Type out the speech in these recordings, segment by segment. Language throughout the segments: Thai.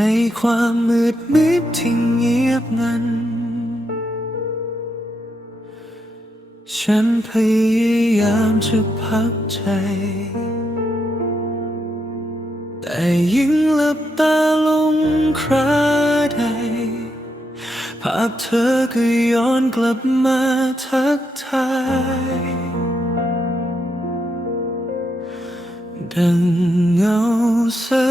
ในความมืดมิดที่เงียบงัน ฉันพยายามจะพักใจ แต่ยิ่งหลับตาลงคราใด ภาพเธอก็ย้อนกลับมาทักทาย ดังเงาสะ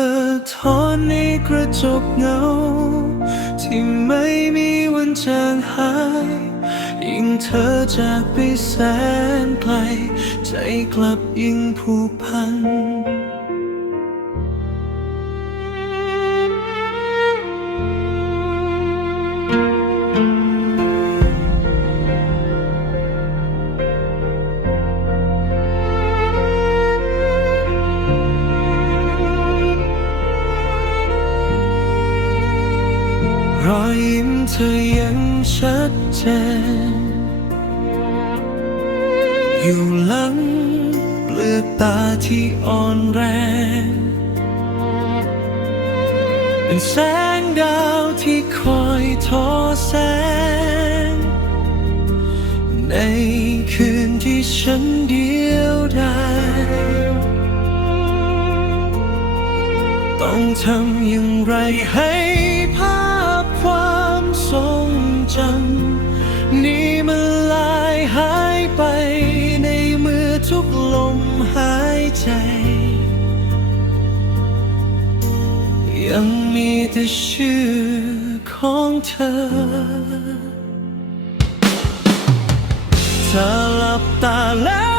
ท้อนในกระจกเงา ที่ไม่มีวันจางหาย ยิ่งเธอจากไปแสนไกล ใจกลับยิ่งผูกพัน ธอยังชัดเจน อยู่หลังเปลือกตาที่อ่อนแรง เป็นแสงดาวที่คอยทอแสง ในคืนที่ฉันเดียวดายต้องทำอย่างไรให้ภาพความ รงจำนี่มันลายหายไปในมือทุกลมหายใจ ยังมีแต่ชื่อของเธอ เธอหลับตาแล้ว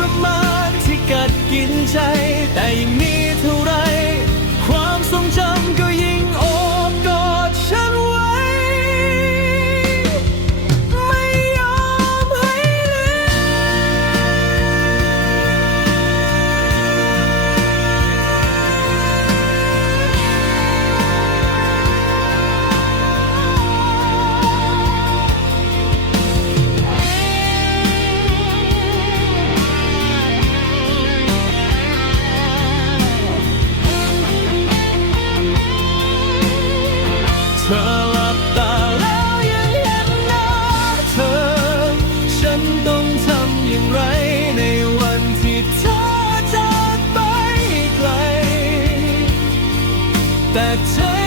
รมานที่กัดกินใจ แต่ยังมีเท่าไร ความทรงจำก็ยิ่ง ธอหลับตาแล้วยังเห็นหน้าเธอ ฉันต้องทำอย่างไรในวันที่เธอจากไปไกล แต่เธอ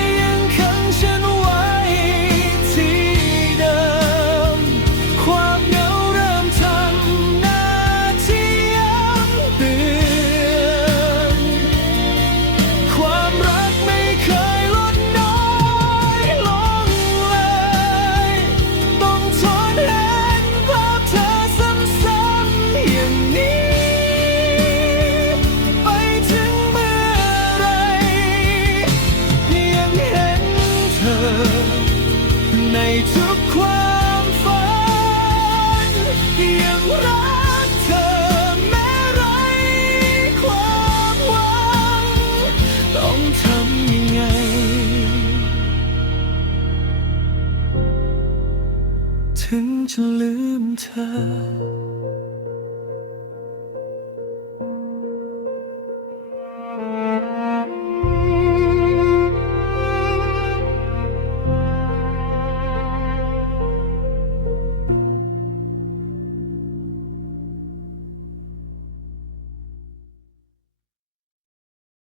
จะลืมเธอ